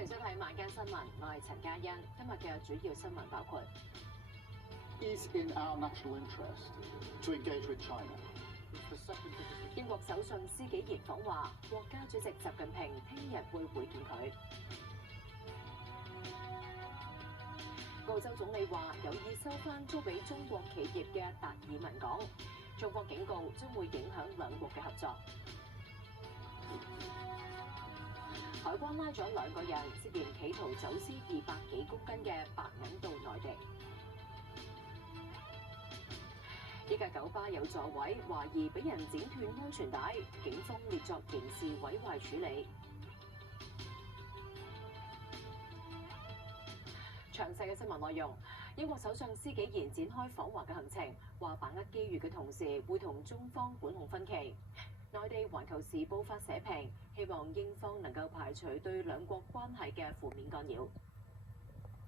歡迎收睇晚間新聞，我係陳嘉欣。今日嘅主要新聞包括：Is in our national interest to engage with China. 英國首相施紀賢訪華，國家主席習近平聽日會會見佢。澳洲總理話有意收翻租俾中國企業嘅達爾文港，中方警告將會影響兩國嘅合作。海關拉咗2個人，涉嫌企圖走私200幾公斤嘅白銀到內地。一架九巴有座位，懷疑俾人剪斷安全帶，警方列作刑事毀壞處理。詳細嘅新聞內容，英國首相施紀賢展開訪華嘅行程，話把握機遇嘅同時，會同中方管控分歧。內地《環球時報》發社評，希望英方能夠排除對兩國關係嘅負面干擾。